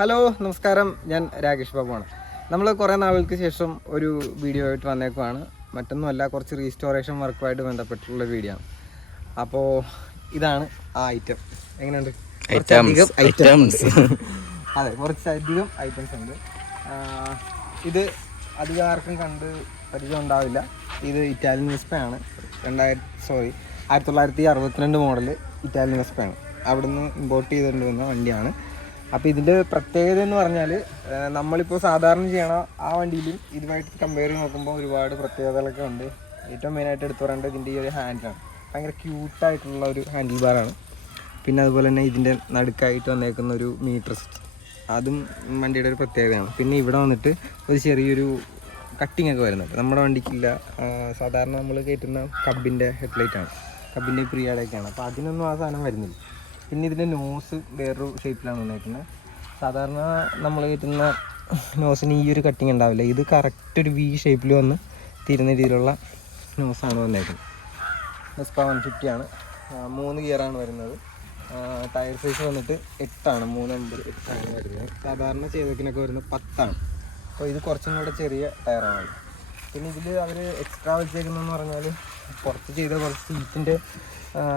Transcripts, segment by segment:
Hello നമസ്കാരം, ഞാൻ രാകേഷ് ബാബുവാണ്. നമ്മൾ കുറേ നാളുകൾക്ക് ശേഷം ഒരു വീഡിയോ ആയിട്ട് വന്നേക്കുവാണ്. മറ്റൊന്നുമല്ല, കുറച്ച് റീസ്റ്റോറേഷൻ വർക്കുമായിട്ട് ബന്ധപ്പെട്ടുള്ള വീഡിയോ ആണ്. അപ്പോൾ ഇതാണ് ആ ഐറ്റം. എങ്ങനെയുണ്ട്? അതെ, കുറച്ചധികം ഐറ്റംസ് ഉണ്ട്. ഇത് അധികം ആർക്കും കണ്ട് പരിചയം ഉണ്ടാവില്ല. ഇത് ഇറ്റാലിയൻ വെസ്പയാണ്. 1962 മോഡൽ ഇറ്റാലിയൻ വെസ്പയാണ്. അവിടുന്ന് ഇമ്പോർട്ട് ചെയ്തുകൊണ്ട് വന്ന വണ്ടിയാണ്. അപ്പോൾ ഇതിൻ്റെ പ്രത്യേകത എന്ന് പറഞ്ഞാൽ, നമ്മളിപ്പോൾ സാധാരണ ചെയ്യണ ആ വണ്ടിയിലും ഇതുമായിട്ട് കമ്പയർ ചെയ്ത് നോക്കുമ്പോൾ ഒരുപാട് പ്രത്യേകതകളൊക്കെ ഉണ്ട്. ഏറ്റവും മെയിനായിട്ട് എടുത്തു പറയേണ്ടത് ഇതിൻ്റെ ഈ ഒരു ഹാൻഡിലാണ്. ഭയങ്കര ക്യൂട്ടായിട്ടുള്ള ഒരു ഹാൻഡിൽ ബാറാണ്. പിന്നെ അതുപോലെ തന്നെ ഇതിൻ്റെ നടുക്കായിട്ട് വന്നേക്കുന്ന ഒരു മീറ്റർ സ്വിച്ച്, അതും വണ്ടിയുടെ ഒരു പ്രത്യേകതയാണ്. പിന്നെ ഇവിടെ വന്നിട്ട് ഒരു ചെറിയൊരു കട്ടിങ് ഒക്കെ വരുന്നുണ്ട്. നമ്മുടെ വണ്ടിക്കില്ല. സാധാരണ നമ്മൾ കയറ്റുന്ന കബിൻ്റെ ഹെഡ്ലൈറ്റാണ്, കബിൻ്റെ പ്രിയാടൊക്കെയാണ്. അപ്പോൾ അതിനൊന്നും ആ സാധനം വരുന്നില്ല. പിന്നെ ഇതിൻ്റെ നോസ് വേറൊരു ഷേപ്പിലാണ് വന്നേക്കുന്നത്. സാധാരണ നമ്മൾ കയറ്റുന്ന നോസിന് ഈ ഒരു കട്ടിങ് ഉണ്ടാവില്ല. ഇത് കറക്റ്റ് ഒരു വി ഷേപ്പിൽ വന്ന് തിരുന്ന രീതിയിലുള്ള നോസാണ് വന്നേക്കുന്നത്. വെസ്പ 150 ആണ്. 3 ഗിയറാണ് വരുന്നത്. ടയർ സൈസ് വന്നിട്ട് 8 8 വരുന്നത്. സാധാരണ ചെയ്തതിനൊക്കെ വരുന്നത് 10. അപ്പോൾ ഇത് കുറച്ചും കൂടെ ചെറിയ ടയറാണ്. പിന്നെ ഇതിൽ അവർ എക്സ്ട്രാ വെച്ചേക്കുന്നതെന്ന് പറഞ്ഞാൽ, കുറച്ച് ചെയ്ത കുറച്ച് സീറ്റിൻ്റെ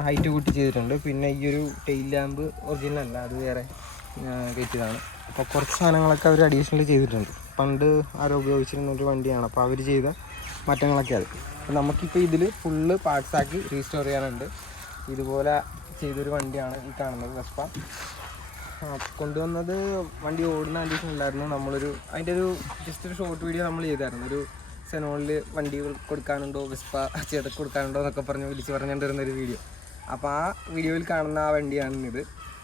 ഹൈറ്റ് കൂട്ടി ചെയ്തിട്ടുണ്ട്. പിന്നെ ഈ ഒരു ടെയിൽ ലാമ്പ് ഒറിജിനൽ അല്ല, അത് വേറെ കയറ്റിയതാണ്. അപ്പോൾ കുറച്ച് സാധനങ്ങളൊക്കെ അവർ അഡീഷണൽ ചെയ്തിട്ടുണ്ട്. പണ്ട് ആരോ ഉപയോഗിച്ചിരുന്നൊരു വണ്ടിയാണ്. അപ്പോൾ അവർ ചെയ്ത മാറ്റങ്ങളൊക്കെ അത്. അപ്പോൾ നമുക്കിപ്പോൾ ഇതിൽ ഫുള്ള് പാർട്സാക്കി റീസ്റ്റോർ ചെയ്യാനുണ്ട്. ഇതുപോലെ ചെയ്തൊരു വണ്ടിയാണ് ഈ കാണുന്നത് വെസ്പ. കൊണ്ടുവന്നത് വണ്ടി ഓടുന്ന കണ്ടീഷൻ ഇല്ലായിരുന്നു. അതിൻ്റെ ഒരു ജസ്റ്റ് ഒരു ഷോർട്ട് വീഡിയോ നമ്മൾ ചെയ്തായിരുന്നു. ഒരു സെനോണിൽ വണ്ടികൾ കൊടുക്കാനുണ്ടോ, വെസ്പ ചെയ്തൊക്കെ കൊടുക്കാനുണ്ടോ എന്നൊക്കെ വിളിച്ച് പറഞ്ഞുകൊണ്ടിരുന്നൊരു വീഡിയോ. അപ്പോൾ ആ വീഡിയോയിൽ കാണുന്ന ആ വണ്ടിയാണിത്.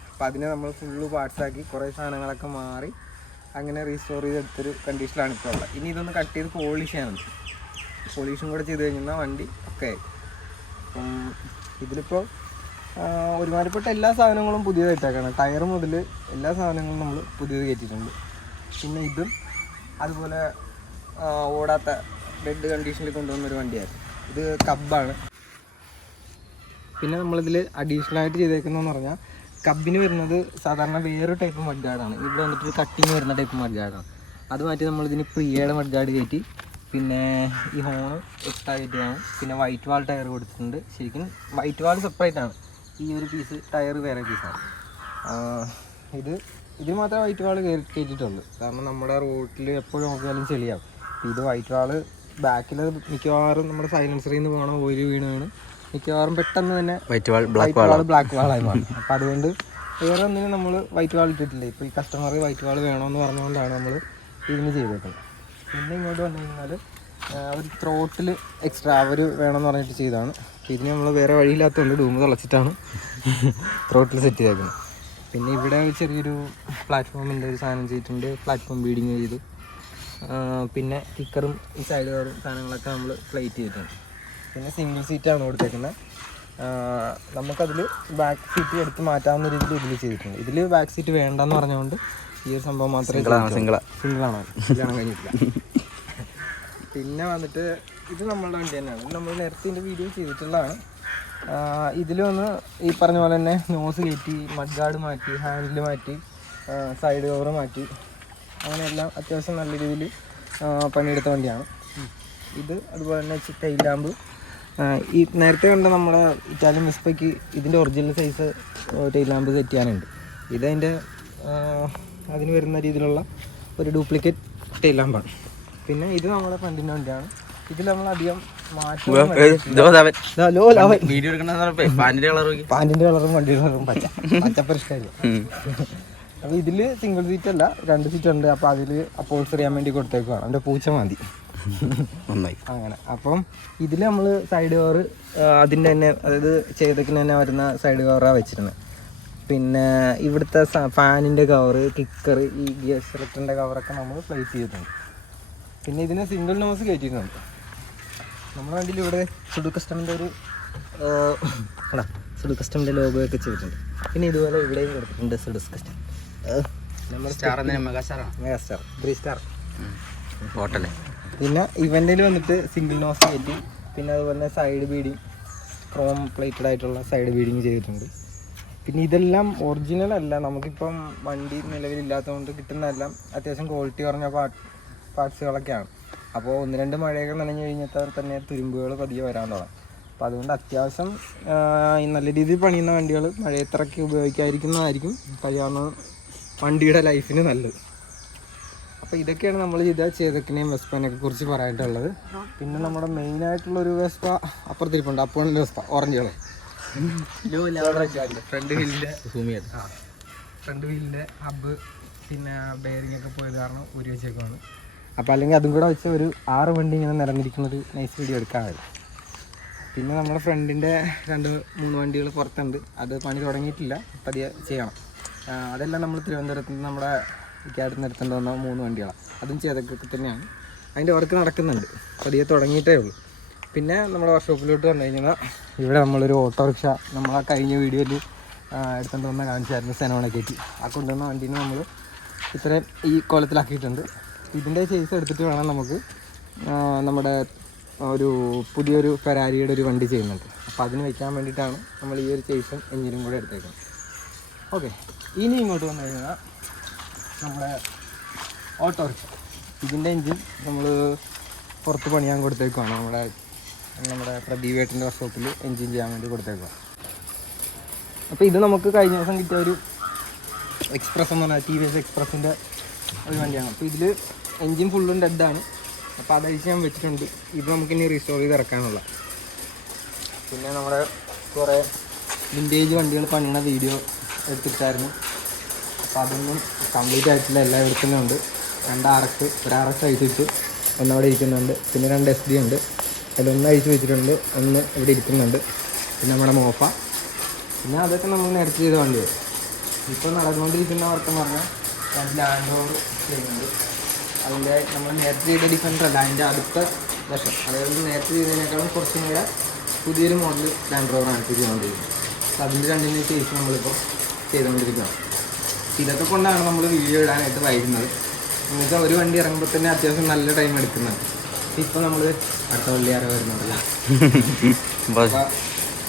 അപ്പോൾ അതിനെ നമ്മൾ ഫുള്ള് പാർട്സാക്കി കുറേ സാധനങ്ങളൊക്കെ മാറി അങ്ങനെ റീസ്റ്റോർ ചെയ്തെടുത്തൊരു കണ്ടീഷനിലാണ് ഇപ്പോൾ ഉള്ളത്. ഇനി ഇതൊന്ന് കട്ട് ചെയ്ത് പോളിഷ് ചെയ്യാനുണ്ട്. പോളിഷും കൂടെ ചെയ്ത് കഴിഞ്ഞാൽ വണ്ടി ഒക്കെ ആയി. അപ്പം ഇതിലിപ്പോൾ ഒരുമാതിരിപ്പെട്ട എല്ലാ സാധനങ്ങളും പുതിയതായിട്ടേക്കാണ്. ടയർ മുതൽ എല്ലാ സാധനങ്ങളും നമ്മൾ പുതിയത് കയറ്റിയിട്ടുണ്ട്. പിന്നെ ഇതും അതുപോലെ ഓടാത്ത ഡെഡ് കണ്ടീഷനിൽ കൊണ്ടുവന്നൊരു വണ്ടിയായിരുന്നു. ഇത് കബ്ബാണ്. പിന്നെ നമ്മളിതിൽ അഡീഷണലായിട്ട് ചെയ്തേക്കുന്നതെന്ന് പറഞ്ഞാൽ, കബ്ബിന് വരുന്നത് സാധാരണ വേറൊരു ടൈപ്പ് മഡ് ഗാർഡാണ്. ഇവിടെ വന്നിട്ട് കട്ടിങ് വരുന്ന ടൈപ്പ് മഡ് ഗാർഡാണ്. അത് മാറ്റി നമ്മളിതിന് പ്രിയയുടെ മഡ് ഗാർഡ് കയറ്റി. പിന്നെ ഈ ഹോണ് എക്സ്ട്രാ കയറ്റിയാണ്. പിന്നെ വൈറ്റ് വാൾ ടയർ കൊടുത്തിട്ടുണ്ട്. ശരിക്കും വൈറ്റ് വാൾ സെപ്പറേറ്റ് ആണ്. ഈ ഒരു പീസ് ടയർ വേറെ പീസാണ്. ഇതിൽ മാത്രമേ വൈറ്റ് വാൾ കയറ്റിയിട്ടുള്ളൂ. കാരണം നമ്മുടെ റോട്ടിൽ എപ്പോഴും നോക്കിയാലും ചെളിയാവും. ഇത് വൈറ്റ് വാള് ബാക്കിൽ മിക്കവാറും നമ്മുടെ സൈലൻസറിൽ നിന്ന് പോകണം ഓയിൽ വീണ് മിക്കവാറും പെട്ടെന്ന് തന്നെ വൈറ്റ് വാൾ ബ്ലാക്ക് വാളായി മാറും. അപ്പം അതുകൊണ്ട് വേറെ ഒന്നിനും നമ്മൾ വൈറ്റ് വാൾ ഇട്ടിട്ടില്ല. ഇപ്പോൾ ഈ കസ്റ്റമർ വൈറ്റ് വാൾ വേണമെന്ന് പറഞ്ഞുകൊണ്ടാണ് നമ്മൾ ഇതിന് ചെയ്തേക്കുന്നത്. പിന്നെ ഇങ്ങോട്ട് വന്നു കഴിഞ്ഞാൽ ഒരു ത്രോട്ടിൽ എക്സ്ട്രാ അവർ വേണമെന്ന് പറഞ്ഞിട്ട് ചെയ്തതാണ്. ഇതിന് നമ്മൾ വേറെ വഴിയില്ലാത്തതുകൊണ്ട് ഡൂമ് തിളച്ചിട്ടാണ് ത്രോട്ടിൽ സെറ്റ് ചെയ്തേക്കുന്നത്. പിന്നെ ഇവിടെ ചെറിയൊരു പ്ലാറ്റ്ഫോമിൻ്റെ ഒരു സാധനം ചെയ്തിട്ടുണ്ട്. പ്ലാറ്റ്ഫോം ബീഡിങ് ചെയ്തു. പിന്നെ കിക്കറും ഈ സൈഡ് കവറും സാധനങ്ങളൊക്കെ നമ്മൾ പ്ലേറ്റ് ചെയ്തിട്ടുണ്ട്. പിന്നെ സിംഗിൾ സീറ്റാണ് കൊടുത്തേക്കുന്നത്. നമുക്കതിൽ ബാക്ക് സീറ്റ് എടുത്ത് മാറ്റാവുന്ന രീതിയിൽ ഇതിൽ ചെയ്തിട്ടുണ്ട്. ഇതിൽ ബാക്ക് സീറ്റ് വേണ്ടെന്ന് പറഞ്ഞുകൊണ്ട് ഈ ഒരു സംഭവം മാത്രമേ സിംഗിളാണ് കഴിഞ്ഞിട്ടില്ല. പിന്നെ വന്നിട്ട് ഇത് നമ്മളുടെ വണ്ടി തന്നെയാണ്. നമ്മൾ നേരത്തെ ഇതിൻ്റെ വീഡിയോ ചെയ്തിട്ടുള്ളതാണ്. ഇതിൽ വന്ന് ഈ പറഞ്ഞ പോലെ തന്നെ നോസ് കയറ്റി, മഡ് ഗാർഡ് മാറ്റി, ഹാൻഡിൽ മാറ്റി, സൈഡ് കവർ മാറ്റി, അങ്ങനെയെല്ലാം അത്യാവശ്യം നല്ല രീതിയിൽ പണിയെടുത്ത വണ്ടിയാണ് ഇത്. അതുപോലെ തന്നെ ടെയിൽ ലാമ്പ് ഈ നേരത്തെ കണ്ട നമ്മുടെ ഇറ്റാലിയൻ വെസ്പയ്ക്ക് ഇതിൻ്റെ ഒറിജിനൽ സൈസ് ടെയിൽ ലാമ്പ് കയറ്റാനുണ്ട്. ഇതതിൻ്റെ അതിന് വരുന്ന രീതിയിലുള്ള ഒരു ഡ്യൂപ്ലിക്കേറ്റ് ടെയിൽ ലാമ്പാണ്. പിന്നെ ഇത് നമ്മുടെ ഫ്രണ്ടിൻ്റെ വണ്ടിയാണ്. ഇതിൽ നമ്മൾ അധികം പാൻറ്റിൻ്റെ കളറും വണ്ടിയുടെ കളറും പച്ചപ്പർ ഇഷ്ടമായില്ല. അപ്പോൾ ഇതിൽ സിംഗിൾ സീറ്റ് അല്ല, 2 സീറ്റ് ഉണ്ട്. അപ്പോൾ അതിൽ അപ്പോൾസ് അറിയാൻ വേണ്ടി കൊടുത്തേക്കുവാണ്. എൻ്റെ പൂച്ച മതി നന്നായി അങ്ങനെ. അപ്പം ഇതിൽ നമ്മൾ സൈഡ് കവർ അതിൻ്റെ തന്നെ, അതായത് ചെയ്തേക്കിന് തന്നെ വരുന്ന സൈഡ് കവറാണ് വെച്ചിരുന്നത്. പിന്നെ ഇവിടുത്തെ ഫാനിൻ്റെ കവറ്, കിക്കർ, ഈ ഗിയർ സെലക്ടറിൻ്റെ കവറൊക്കെ നമ്മൾ പ്ലേസ് ചെയ്തിട്ടുണ്ട്. പിന്നെ ഇതിന് സിംഗിൾ നോസ് കയറ്റിയിട്ടുണ്ട്. നമ്മുടെ വണ്ടിയിൽ ഇവിടെ സുഡു കസ്റ്റമിൻ്റെ സുഡു കസ്റ്റമിൻ്റെ ലോഗോ ഒക്കെ ചെയ്തിട്ടുണ്ട്. പിന്നെ ഇതുപോലെ ഇവിടെയും കൊടുത്തിട്ടുണ്ട് സുഡു കസ്റ്റം. Megastar 3 star hotel. പിന്നെ ഇവൻ്റിൽ വന്നിട്ട് സിംഗിൾ നോസ് കയറ്റി. പിന്നെ അതുപോലെ തന്നെ സൈഡ് ബീഡിങ്, ക്രോം പ്ലേറ്റഡ് ആയിട്ടുള്ള സൈഡ് ബീഡിങ് ചെയ്തിട്ടുണ്ട്. പിന്നെ ഇതെല്ലാം ഒറിജിനൽ അല്ല, നമുക്കിപ്പം വണ്ടി നിലവിലില്ലാത്തതുകൊണ്ട് കിട്ടുന്നതെല്ലാം അത്യാവശ്യം ക്വാളിറ്റി കുറഞ്ഞ പാർട്സുകളൊക്കെയാണ്. അപ്പോൾ 1-2 മഴയൊക്കെ നനഞ്ഞു കഴിഞ്ഞാൽ തന്നെ തുരുമ്പുകൾ പതിയെ വരാൻ തുടങ്ങും. അപ്പോൾ അതുകൊണ്ട് അത്യാവശ്യം നല്ല രീതിയിൽ പണിയുന്ന വണ്ടികൾ മഴയത്തിറക്കി ഉപയോഗിക്കാതിരിക്കുന്നതായിരിക്കും കഴിയാവുന്ന വണ്ടിയുടെ ലൈഫിന് നല്ലത്. അപ്പോൾ ഇതൊക്കെയാണ് നമ്മൾ ചെയ്ത ചേതക്കിനെയും വെസ്പനെയൊക്കെ കുറിച്ച് പറയാനായിട്ടുള്ളത്. പിന്നെ നമ്മുടെ മെയിനായിട്ടുള്ളൊരു വെസ്പ അപ്പുറത്തിരിപ്പുണ്ട്, അപ്പോണിൻ്റെ വെസ്പ ഓറഞ്ച് കളർ ഫ്രണ്ട് വീലിൻ്റെ ഹബ്ബ് പിന്നെ ബെയറിംഗ് ഒക്കെ പോയത് കാരണം ഊരി വെച്ചേക്കുവാണ്. അപ്പോൾ അല്ലെങ്കിൽ അതും കൂടെ വെച്ച് ഒരു 6 വണ്ടി ഇങ്ങനെ നിറഞ്ഞിരിക്കുന്നൊരു നൈസ് വീഡിയോ എടുക്കാമല്ലോ. പിന്നെ നമ്മുടെ ഫ്രണ്ടിൻ്റെ 2-3 വണ്ടികൾ പുറത്തുണ്ട്, അത് പണി തുടങ്ങിയിട്ടില്ല, പതിയെ ചെയ്യണം. അതെല്ലാം നമ്മൾ തിരുവനന്തപുരത്ത് നിന്ന് നമ്മുടെ കേരളത്തിൽ നിന്ന് എടുത്തുകൊണ്ട് വന്ന 3 വണ്ടികളാണ്. അതും ചേതക്കൊക്കെ തന്നെയാണ്. അതിൻ്റെ വർക്ക് നടക്കുന്നുണ്ട്, പതിയെ തുടങ്ങിയിട്ടേ ഉള്ളൂ. പിന്നെ നമ്മുടെ വർക്ക്ഷോപ്പിലോട്ട് വന്നു കഴിഞ്ഞാൽ ഇവിടെ നമ്മളൊരു ഓട്ടോറിക്ഷ നമ്മളാ കഴിഞ്ഞ വീഡിയോയിൽ എടുത്തുകൊണ്ട് വന്ന കാണിച്ചായിരുന്നു, സെനോണക്കേറ്റി. ആ കൊണ്ടുവന്ന വണ്ടീനെ നമ്മൾ ഇത്രയും ഈ കോലത്തിലാക്കിയിട്ടുണ്ട്. ഇതിൻ്റെ ചേസ് എടുത്തിട്ട് വേണം നമുക്ക് നമ്മുടെ ഒരു പുതിയൊരു ഫെരാരിയുടെ ഒരു വണ്ടി ചെയ്യുന്നുണ്ട്. അപ്പോൾ അതിന് വയ്ക്കാൻ വേണ്ടിയിട്ടാണ് നമ്മൾ ഈ ഒരു ചേസും എഞ്ചിനും കൂടെ എടുത്തേക്കുന്നത്. ഓക്കെ, ഇനി ഇങ്ങോട്ട് വന്നു കഴിഞ്ഞാൽ നമ്മുടെ ഓട്ടോറിക്ഷ. ഇതിൻ്റെ എഞ്ചിൻ നമ്മൾ പുറത്ത് പണിയാൻ കൊടുത്തേക്കുവാണ്. നമ്മുടെ പ്രദീപേട്ടൻ്റെ വർക്ക്ഷോപ്പിൽ എഞ്ചിൻ ചെയ്യാൻ വേണ്ടി കൊടുത്തേക്കുക. അപ്പോൾ ഇത് നമുക്ക് കഴിഞ്ഞ ദിവസം കിട്ടിയ ഒരു എക്സ്പ്രസ് എന്ന് പറഞ്ഞാൽ TVS എക്സ്പ്രസിൻ്റെ ഒരു വണ്ടിയാണ്. അപ്പോൾ ഇതിൽ എഞ്ചിൻ ഫുള്ളും ഡെഡാണ്. അപ്പോൾ അതഴിച്ച് ഞാൻ വെച്ചിട്ടുണ്ട്. ഇത് നമുക്കിനി റീസ്റ്റോർ ചെയ്ത് ഇറക്കാനുള്ള. പിന്നെ നമ്മുടെ കുറേ വിൻറ്റേജ് വണ്ടികൾ പണിയുന്ന വീഡിയോ എടുത്തിട്ടായിരുന്നു. അപ്പോൾ അതൊന്നും കംപ്ലീറ്റ് ആയിട്ടില്ല, എല്ലാം എടുക്കുന്നുണ്ട്. 2 RX, ഒരു RX അഴിച്ച് വെച്ച് ഒന്നവിടെ ഇരിക്കുന്നുണ്ട്. പിന്നെ 2 SD ഉണ്ട്, അതിലൊന്ന് അഴിച്ച് വെച്ചിട്ടുണ്ട്, ഒന്ന് ഇവിടെ ഇരിക്കുന്നുണ്ട്. പിന്നെ നമ്മുടെ മോഫ, പിന്നെ അതൊക്കെ നമ്മൾ നേരത്തെ ചെയ്ത വണ്ടിയാണ്. ഇപ്പോൾ നടന്നുകൊണ്ടിരിക്കുന്ന വർക്കെന്ന് പറഞ്ഞാൽ ലാൻഡ് റോവർ ചെയ്യുന്നുണ്ട്. അതിൻ്റെ നമ്മൾ നേരത്തെ ചെയ്ത ഡിഫൻഡർ അല്ല, അതിൻ്റെ അടുത്ത വർഷം, അതായത് നേരത്തെ ചെയ്തതിനേക്കാളും കുറച്ചും കൂടെ പുതിയൊരു മോഡൽ ലാൻഡ് റോവറാണ് ഇപ്പോൾ ചെയ്തുകൊണ്ടിരിക്കുന്നത്. അപ്പോൾ അതിൻ്റെ 2 കേസ് നമ്മളിപ്പോൾ ചെയ്തുകൊണ്ടിരിക്കുകയാണ്. ഇതൊക്കെ കൊണ്ടാണ് നമ്മൾ വീഡിയോ ഇടാനായിട്ട് വൈകുന്നത്. എന്നുവെച്ചാൽ ഒരു വണ്ടി ഇറങ്ങുമ്പോൾ തന്നെ അത്യാവശ്യം നല്ല ടൈം എടുക്കുന്നുണ്ട്. ഇപ്പോൾ നമ്മൾ അടുത്ത വള്ളിയാറെ വരുന്നുണ്ടല്ലോ. അപ്പോൾ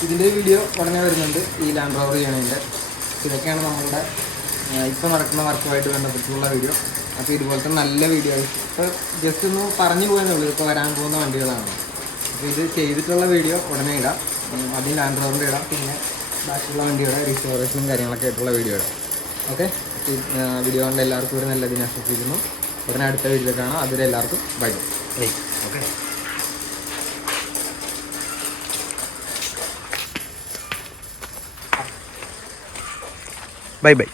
ഇതിൻ്റെ വീഡിയോ ഉടനെ വരുന്നുണ്ട്, ഈ ലാൻഡ് റോവർ ചെയ്യണതിൻ്റെ. ഇതൊക്കെയാണ് നമ്മളുടെ ഇപ്പോൾ നടക്കുന്ന വർക്കുമായിട്ട് ബന്ധപ്പെട്ടുള്ള വീഡിയോ. അപ്പോൾ ഇതുപോലത്തെ നല്ല വീഡിയോ ഇപ്പോൾ ജസ്റ്റ് ഒന്ന് പറഞ്ഞു പോയെന്നേ ഉള്ളൂ, ഇപ്പോൾ വരാൻ പോകുന്ന വണ്ടികളാണ്. അപ്പോൾ ഇത് ചെയ്തിട്ടുള്ള വീഡിയോ ഉടനെ ഇടാം, ആദ്യം ലാൻഡ് റോവറിൻ്റെ ഇടാം, പിന്നെ ബാക്കിയുള്ള വണ്ടിയുടെ റീസ്റ്റോറേഷനും കാര്യങ്ങളൊക്കെ ആയിട്ടുള്ള വീഡിയോ ഇടാം. ഓക്കെ, വീഡിയോ കൊണ്ട് എല്ലാവർക്കും ഒരു നല്ല ദിനം ആശംസിക്കുന്നു. ഉടനെ അടുത്ത വീഡിയോ കാണാം. അതുവരെ എല്ലാവർക്കും ബൈ. Okay, bye bye.